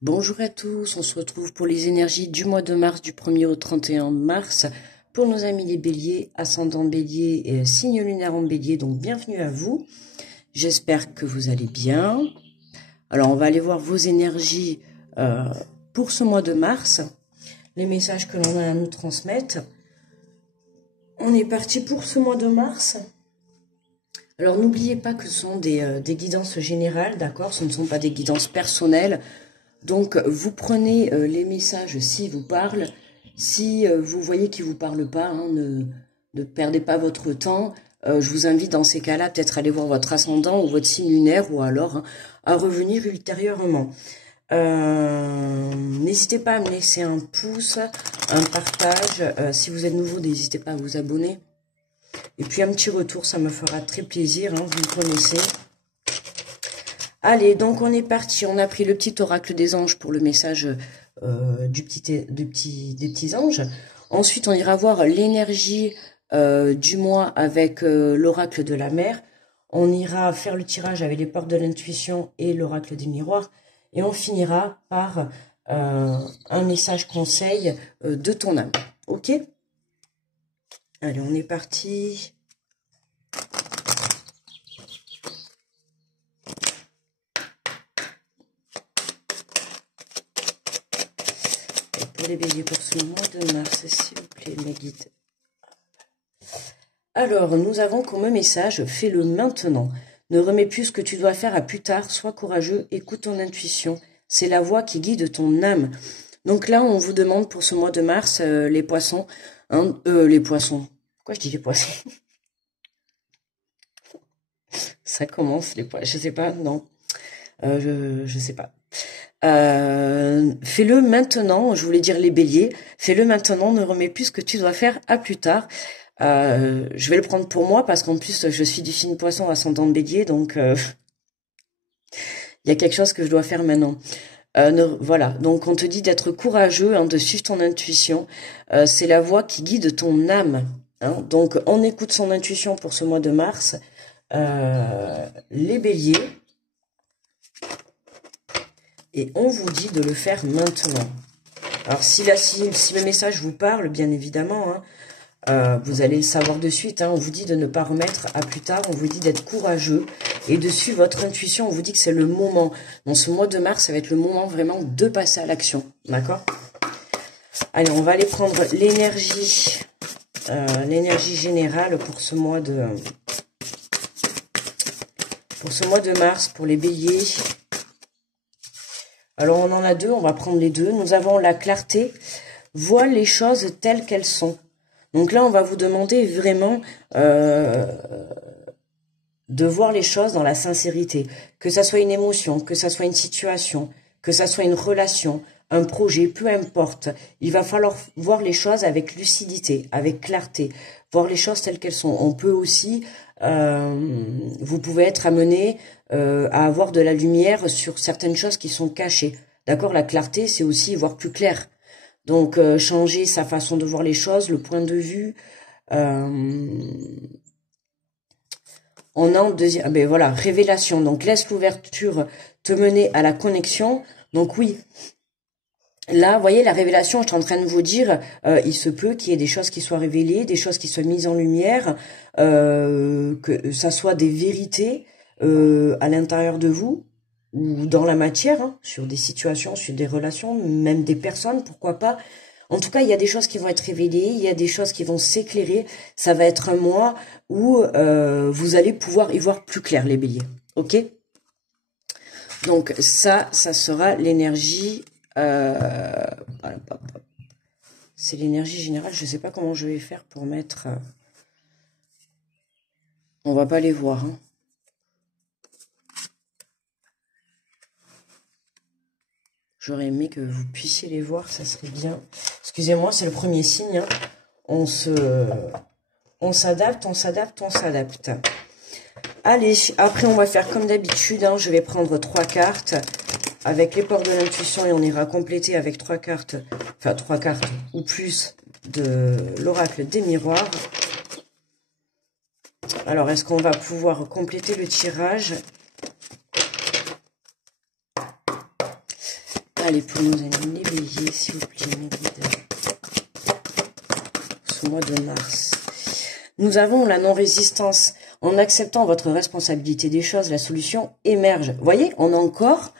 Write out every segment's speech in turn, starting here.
Bonjour à tous, on se retrouve pour les énergies du mois de mars, du 1er au 31 mars, pour nos amis les béliers, ascendant bélier et signe lunaire en bélier, donc bienvenue à vous. J'espère que vous allez bien. Alors on va aller voir vos énergies pour ce mois de mars, les messages que l'on a à nous transmettre. On est parti pour ce mois de mars. Alors n'oubliez pas que ce sont des guidances générales, d'accord? Ce ne sont pas des guidances personnelles. Donc vous prenez les messages s'ils vous parlent. Si vous voyez qu'ils ne vous parlent pas, hein, ne perdez pas votre temps. Je vous invite dans ces cas-là peut-être à aller voir votre ascendant ou votre signe lunaire ou alors hein, à revenir ultérieurement. N'hésitez pas à me laisser un pouce, un partage. Si vous êtes nouveau, n'hésitez pas à vous abonner. Et puis un petit retour, ça me fera très plaisir, hein, vous me connaissez. Allez, donc on est parti. On a pris le petit oracle des anges pour le message des petits anges. Ensuite, on ira voir l'énergie du mois avec l'oracle de la mer. On ira faire le tirage avec les portes de l'intuition et l'oracle des miroirs. Et on finira par un message conseil de ton âme. Ok? Allez, on est parti. Pour les béliers pour ce mois de mars, s'il vous plaît, mes guides. Alors, nous avons comme message, fais-le maintenant. Ne remets plus ce que tu dois faire à plus tard, sois courageux, écoute ton intuition. C'est la voix qui guide ton âme. Donc là, on vous demande pour ce mois de mars, les poissons, hein, les poissons. Pourquoi je dis les poissons? Ça commence, les poissons, je sais pas, non. Je sais pas. Fais-le maintenant, je voulais dire les béliers, fais-le maintenant, ne remets plus ce que tu dois faire à plus tard. Je vais le prendre pour moi parce qu'en plus je suis du signe poisson ascendant bélier, donc il y a quelque chose que je dois faire maintenant. Voilà, donc on te dit d'être courageux, hein, de suivre ton intuition. C'est la voie qui guide ton âme. Hein. Donc on écoute son intuition pour ce mois de mars. Les béliers. Et on vous dit de le faire maintenant. Alors si le message vous parle, bien évidemment, hein, vous allez le savoir de suite. Hein, on vous dit de ne pas remettre à plus tard. On vous dit d'être courageux et de suivre votre intuition. On vous dit que c'est le moment. Dans ce mois de mars, ça va être le moment vraiment de passer à l'action. D'accord? Allez, on va aller prendre l'énergie générale pour ce mois de mars, pour les béliers. Alors, on en a deux, on va prendre les deux. Nous avons la clarté, vois les choses telles qu'elles sont. Donc là, on va vous demander vraiment de voir les choses dans la sincérité. Que ça soit une émotion, que ça soit une situation, que ça soit une relation, un projet, peu importe. Il va falloir voir les choses avec lucidité, avec clarté, voir les choses telles qu'elles sont. On peut aussi, vous pouvez être amené à avoir de la lumière sur certaines choses qui sont cachées. D'accord? La clarté, c'est aussi voir plus clair. Donc, changer sa façon de voir les choses, le point de vue. On a en deuxième, ben voilà, révélation. Donc, laisse l'ouverture te mener à la connexion. Donc, oui. Là, vous voyez, la révélation, je suis en train de vous dire, il se peut qu'il y ait des choses qui soient révélées, des choses qui soient mises en lumière, que ça soit des vérités à l'intérieur de vous ou dans la matière, hein, sur des situations, sur des relations, même des personnes, pourquoi pas. En tout cas, il y a des choses qui vont être révélées, il y a des choses qui vont s'éclairer. Ça va être un mois où vous allez pouvoir y voir plus clair, les béliers. Ok? Donc ça sera l'énergie... c'est l'énergie générale. Je ne sais pas comment je vais faire pour mettre... On va pas les voir. Hein. J'aurais aimé que vous puissiez les voir, ça serait bien. Excusez-moi, c'est le premier signe. Hein. On s'adapte, on s'adapte, on s'adapte. Allez, après on va faire comme d'habitude. Hein. Je vais prendre 3 cartes avec les portes de l'intuition et on ira compléter avec 3 cartes, enfin 3 cartes ou plus de l'oracle des miroirs. Alors, est-ce qu'on va pouvoir compléter le tirage? Allez, pour nos amis les béliers, s'il vous plaît, mes guides. Ce mois de mars. Nous avons la non-résistance. En acceptant votre responsabilité des choses, la solution émerge. Vous voyez, on a encore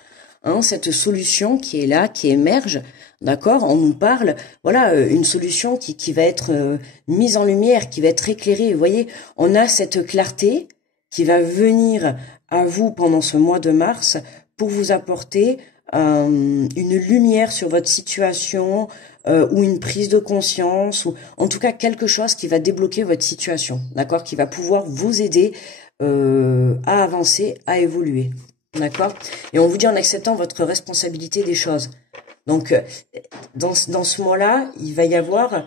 cette solution qui est là, qui émerge. D'accord? On nous parle, voilà, une solution qui va être mise en lumière, qui va être éclairée. Vous voyez, on a cette clarté qui va venir à vous pendant ce mois de mars pour vous apporter une lumière sur votre situation ou une prise de conscience ou en tout cas quelque chose qui va débloquer votre situation, d'accord, qui va pouvoir vous aider à avancer, à évoluer, d'accord. Et on vous dit en acceptant votre responsabilité des choses. Donc dans ce mois-là, il va y avoir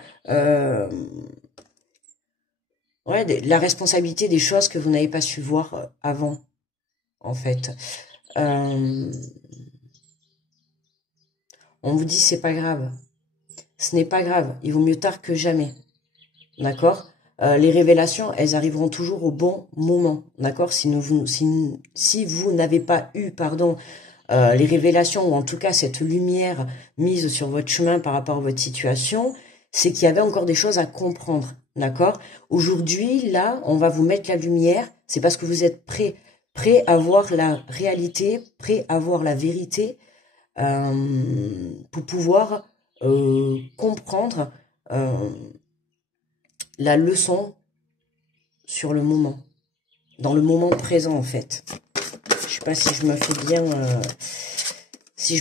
la responsabilité des choses que vous n'avez pas su voir avant, en fait. On vous dit c'est pas grave. Ce n'est pas grave. Il vaut mieux tard que jamais. D'accord? Les révélations, elles arriveront toujours au bon moment. D'accord? Si vous n'avez pas eu, les révélations, ou en tout cas cette lumière mise sur votre chemin par rapport à votre situation, c'est qu'il y avait encore des choses à comprendre. D'accord? Aujourd'hui, là, on va vous mettre la lumière. C'est parce que vous êtes prêt à voir la réalité, prêt à voir la vérité, pour pouvoir comprendre la leçon sur le moment, dans le moment présent en fait. Je sais pas si je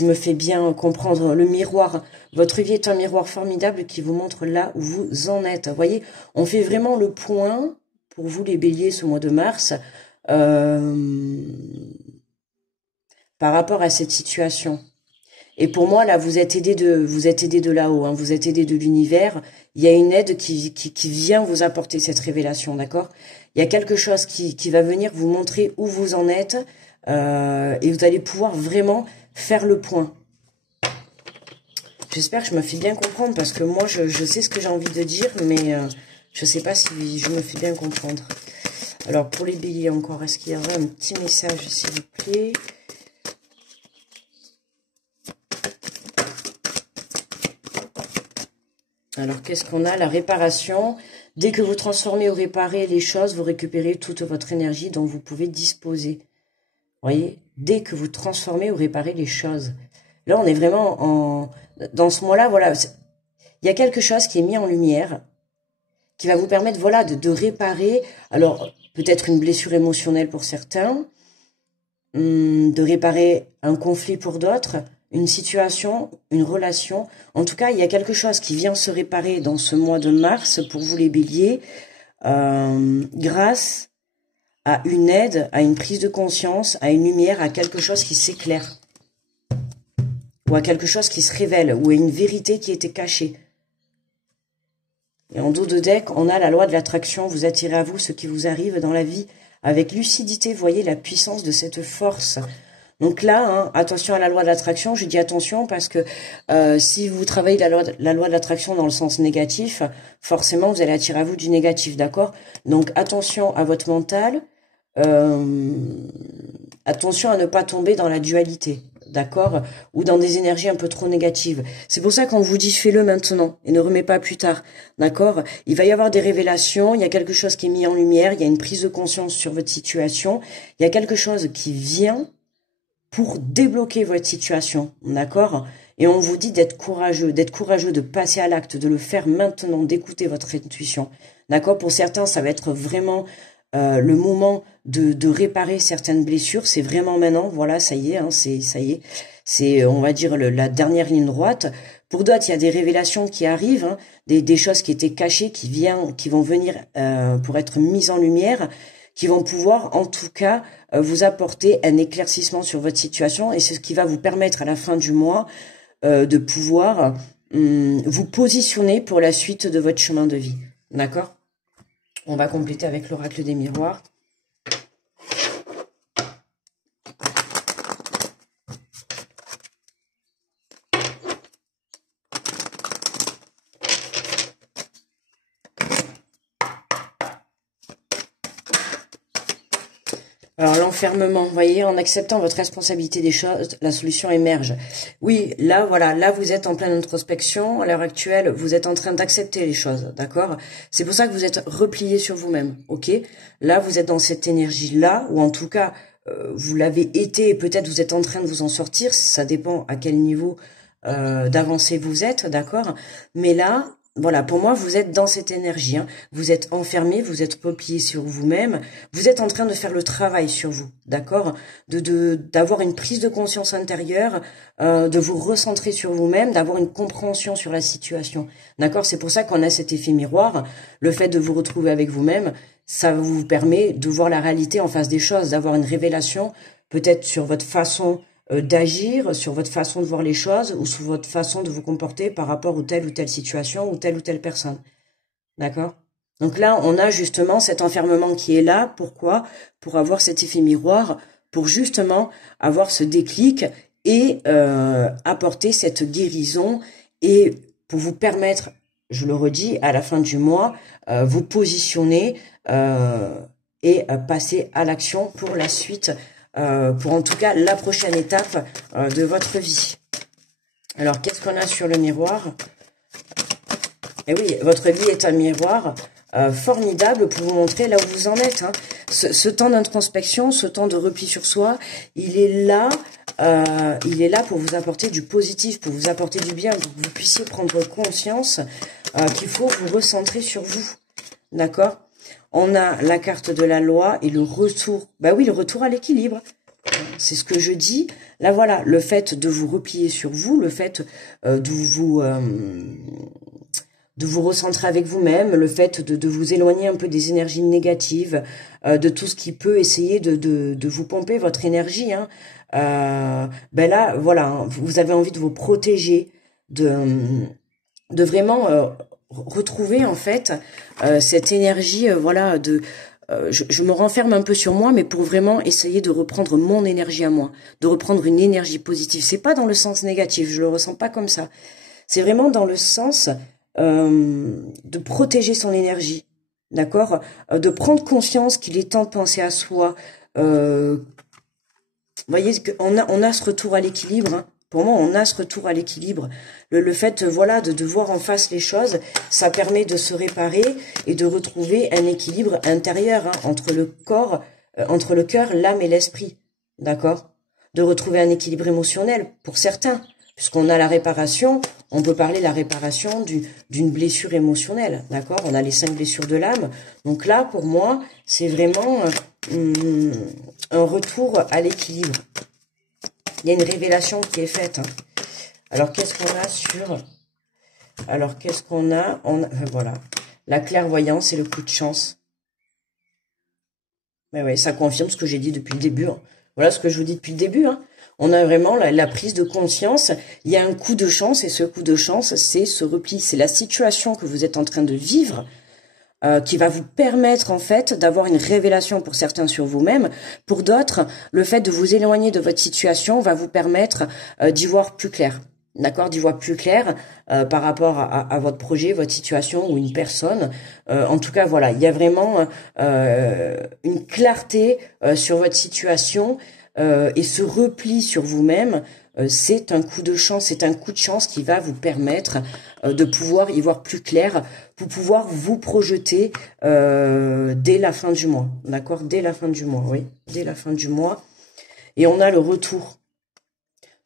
me fais bien comprendre. Le miroir, votre vie est un miroir formidable qui vous montre là où vous en êtes. Vous voyez, on fait vraiment le point pour vous les béliers ce mois de mars par rapport à cette situation. Et pour moi, là, vous êtes aidé de là-haut, hein, vous êtes aidé de l'univers. Il y a une aide qui vient vous apporter cette révélation, d'accord? Il y a quelque chose qui va venir vous montrer où vous en êtes et vous allez pouvoir vraiment faire le point. J'espère que je me fais bien comprendre parce que moi, je sais ce que j'ai envie de dire, mais je sais pas si je me fais bien comprendre. Alors, pour les béliers encore, est-ce qu'il y aurait un petit message, s'il vous plaît ? Alors, qu'est-ce qu'on a? La réparation. Dès que vous transformez ou réparez les choses, vous récupérez toute votre énergie dont vous pouvez disposer. Vous voyez? Dès que vous transformez ou réparez les choses. Là, on est vraiment dans ce mois-là, voilà. Il y a quelque chose qui est mis en lumière, qui va vous permettre, voilà, de réparer. Alors, peut-être une blessure émotionnelle pour certains, de réparer un conflit pour d'autres, une situation, une relation. En tout cas, il y a quelque chose qui vient se réparer dans ce mois de mars pour vous les béliers, grâce à une aide, à une prise de conscience, à une lumière, à quelque chose qui s'éclaire. Ou à quelque chose qui se révèle, ou à une vérité qui était cachée. Et en dos de deck, on a la loi de l'attraction. Vous attirez à vous ce qui vous arrive dans la vie avec lucidité. Voyez la puissance de cette force. Donc là, hein, attention à la loi de l'attraction. Je dis attention parce que si vous travaillez la loi de l'attraction dans le sens négatif, forcément, vous allez attirer à vous du négatif, d'accord? Donc attention à votre mental. Attention à ne pas tomber dans la dualité, d'accord? Ou dans des énergies un peu trop négatives. C'est pour ça qu'on vous dit fais-le maintenant et ne remets pas plus tard, d'accord? Il va y avoir des révélations, il y a quelque chose qui est mis en lumière, il y a une prise de conscience sur votre situation, il y a quelque chose qui vient pour débloquer votre situation, d'accord? Et on vous dit d'être courageux, de passer à l'acte, de le faire maintenant, d'écouter votre intuition, d'accord? Pour certains, ça va être vraiment le moment de réparer certaines blessures, c'est vraiment maintenant, voilà, ça y est, hein, ça y est, c'est, on va dire, la dernière ligne droite. Pour d'autres, il y a des révélations qui arrivent, hein, des choses qui étaient cachées, qui vont venir pour être mises en lumière, qui vont pouvoir, en tout cas, vous apporter un éclaircissement sur votre situation, et c'est ce qui va vous permettre à la fin du mois de pouvoir vous positionner pour la suite de votre chemin de vie, d'accord? On va compléter avec l'oracle des miroirs. Alors l'enfermement, vous voyez, en acceptant votre responsabilité des choses, la solution émerge. Oui, là, voilà, là vous êtes en pleine introspection, à l'heure actuelle, vous êtes en train d'accepter les choses, d'accord? C'est pour ça que vous êtes replié sur vous-même, ok? Là, vous êtes dans cette énergie-là, ou en tout cas, vous l'avez été, et peut-être vous êtes en train de vous en sortir, ça dépend à quel niveau d'avancée vous êtes, d'accord? Mais là, voilà, pour moi, vous êtes dans cette énergie, hein. Vous êtes enfermé, vous êtes replié sur vous-même, vous êtes en train de faire le travail sur vous, d'accord? D'avoir une prise de conscience intérieure, de vous recentrer sur vous-même, d'avoir une compréhension sur la situation, d'accord? C'est pour ça qu'on a cet effet miroir, le fait de vous retrouver avec vous-même, ça vous permet de voir la réalité en face des choses, d'avoir une révélation, peut-être sur votre façon d'agir, sur votre façon de voir les choses ou sur votre façon de vous comporter par rapport à telle ou telle situation ou telle personne. D'accord? Donc là, on a justement cet enfermement qui est là. Pourquoi? Pour avoir cet effet miroir, pour justement avoir ce déclic et apporter cette guérison et pour vous permettre, je le redis, à la fin du mois, vous positionner et passer à l'action pour la suite, pour en tout cas la prochaine étape de votre vie. Alors, qu'est-ce qu'on a sur le miroir? Eh oui, votre vie est un miroir formidable pour vous montrer là où vous en êtes, hein. Ce temps d'introspection, ce temps de repli sur soi, il est là pour vous apporter du positif, pour vous apporter du bien, pour que vous puissiez prendre conscience qu'il faut vous recentrer sur vous. D'accord? On a la carte de la loi et le retour. Bah oui, le retour à l'équilibre. C'est ce que je dis. Là, voilà, le fait de vous replier sur vous, le fait de vous recentrer avec vous-même, le fait de vous éloigner un peu des énergies négatives, de tout ce qui peut essayer de vous pomper votre énergie, hein. Ben là, voilà, hein, vous avez envie de vous protéger, de vraiment retrouver en fait cette énergie, voilà, je me renferme un peu sur moi, mais pour vraiment essayer de reprendre mon énergie à moi, de reprendre une énergie positive. C'est pas dans le sens négatif, je le ressens pas comme ça. C'est vraiment dans le sens de protéger son énergie, d'accord, de prendre conscience qu'il est temps de penser à soi. Vous voyez qu'on a ce retour à l'équilibre, hein. Pour moi, on a ce retour à l'équilibre. Le fait, voilà, de voir en face les choses, ça permet de se réparer et de retrouver un équilibre intérieur, hein, entre le corps, entre le cœur, l'âme et l'esprit. D'accord? De retrouver un équilibre émotionnel pour certains. Puisqu'on a la réparation, on peut parler de la réparation d'une blessure émotionnelle. D'accord? On a les 5 blessures de l'âme. Donc là, pour moi, c'est vraiment un retour à l'équilibre. Il y a une révélation qui est faite, hein. Alors, qu'est-ce qu'on a sur... Alors, qu'est-ce qu'on a? Voilà. La clairvoyance et le coup de chance. Mais oui, ça confirme ce que j'ai dit depuis le début, hein. Voilà ce que je vous dis depuis le début, hein. On a vraiment la prise de conscience. Il y a un coup de chance, et ce coup de chance, c'est ce repli. C'est la situation que vous êtes en train de vivre, qui va vous permettre en fait d'avoir une révélation pour certains sur vous-même. Pour d'autres, le fait de vous éloigner de votre situation va vous permettre d'y voir plus clair. D'accord, d'y voir plus clair par rapport à votre projet, votre situation ou une personne. En tout cas, voilà, il y a vraiment une clarté sur votre situation et ce repli sur vous-même. C'est un coup de chance, c'est un coup de chance qui va vous permettre de pouvoir y voir plus clair, pour pouvoir vous projeter dès la fin du mois. D'accord? Dès la fin du mois, oui. Dès la fin du mois. Et on a le retour.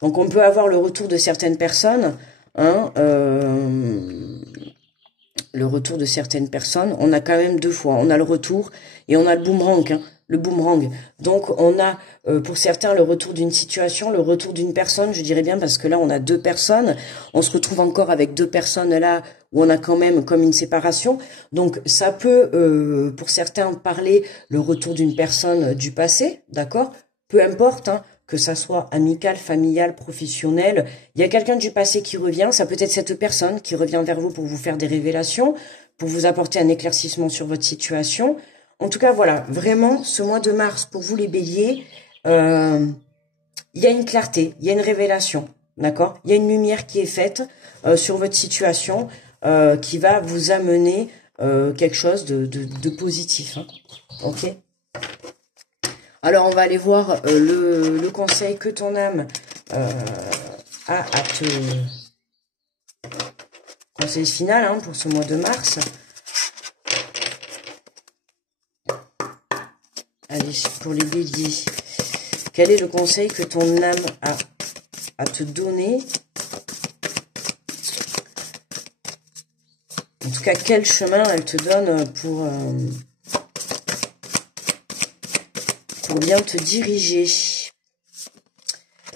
Donc on peut avoir le retour de certaines personnes, hein, le retour de certaines personnes. On a quand même 2 fois. On a le retour et on a le boomerang, hein. Le boomerang. Donc on a pour certains le retour d'une situation, le retour d'une personne, je dirais bien, parce que là on a 2 personnes, on se retrouve encore avec 2 personnes là où on a quand même comme une séparation. Donc ça peut pour certains parler le retour d'une personne du passé, d'accord? Peu importe, hein, que ça soit amical, familial, professionnel, il y a quelqu'un du passé qui revient, ça peut être cette personne qui revient vers vous pour vous faire des révélations, pour vous apporter un éclaircissement sur votre situation. En tout cas, voilà, vraiment, ce mois de mars, pour vous les béliers, il y a une clarté, il y a une révélation, d'accord? Il y a une lumière qui est faite sur votre situation qui va vous amener quelque chose de positif, hein, ok? Alors, on va aller voir le conseil que ton âme a à te... Conseil final hein, pour ce mois de mars. Allez, pour les béliers. Quel est le conseil que ton âme a à te donner? En tout cas, quel chemin elle te donne pour bien te diriger?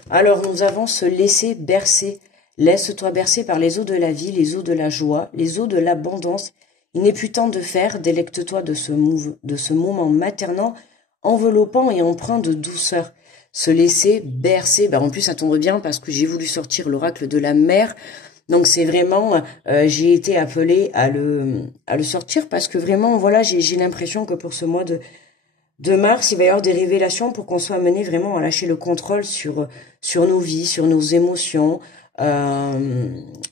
Alors, nous avons se laisser bercer. Laisse-toi bercer par les eaux de la vie, les eaux de la joie, les eaux de l'abondance. Il n'est plus temps de faire, délecte-toi de ce moment maternant, enveloppant et empreint de douceur. Se laisser bercer, en plus ça tombe bien parce que j'ai voulu sortir l'oracle de la mer. Donc c'est vraiment, j'ai été appelée à le sortir parce que vraiment, voilà, j'ai l'impression que pour ce mois de mars, il va y avoir des révélations pour qu'on soit amené vraiment à lâcher le contrôle sur nos vies, sur nos émotions,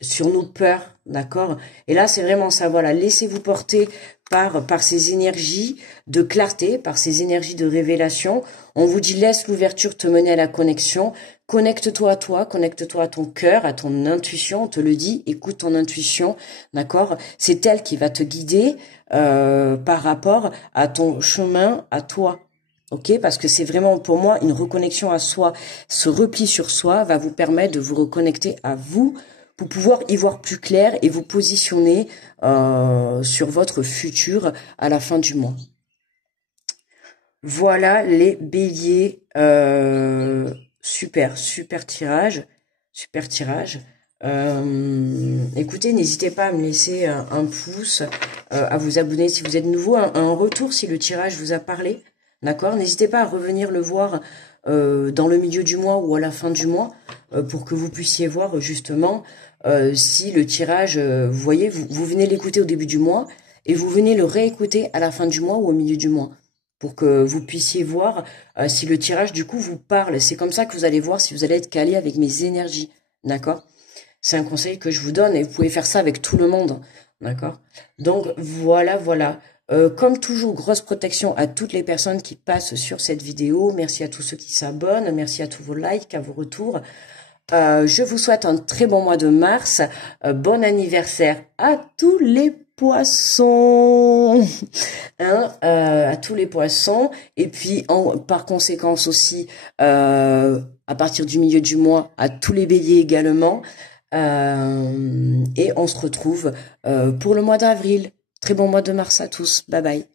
sur nos peurs, d'accord? Et là, c'est vraiment ça, voilà, laissez-vous porter par ces énergies de clarté, par ces énergies de révélation. On vous dit, laisse l'ouverture te mener à la connexion, connecte-toi à toi, connecte-toi à ton cœur, à ton intuition, on te le dit, écoute ton intuition, d'accord? C'est elle qui va te guider par rapport à ton chemin, à toi. Ok, parce que c'est vraiment pour moi une reconnexion à soi. Ce repli sur soi va vous permettre de vous reconnecter à vous pour pouvoir y voir plus clair et vous positionner sur votre futur à la fin du mois. Voilà les béliers. Super tirage. Super tirage. Écoutez, n'hésitez pas à me laisser un pouce, à vous abonner si vous êtes nouveau, un retour si le tirage vous a parlé. D'accord? N'hésitez pas à revenir le voir dans le milieu du mois ou à la fin du mois pour que vous puissiez voir justement si le tirage, vous voyez, vous venez l'écouter au début du mois et vous venez le réécouter à la fin du mois ou au milieu du mois pour que vous puissiez voir si le tirage du coup vous parle. C'est comme ça que vous allez voir si vous allez être calé avec mes énergies. D'accord? C'est un conseil que je vous donne et vous pouvez faire ça avec tout le monde. D'accord? Donc voilà. Comme toujours, grosse protection à toutes les personnes qui passent sur cette vidéo. Merci à tous ceux qui s'abonnent. Merci à tous vos likes, à vos retours. Je vous souhaite un très bon mois de mars. Bon anniversaire à tous les poissons. À tous les poissons. Et puis, par conséquence aussi, à partir du milieu du mois, à tous les béliers également. Et on se retrouve pour le mois d'avril. Très bon mois de mars à tous. Bye bye.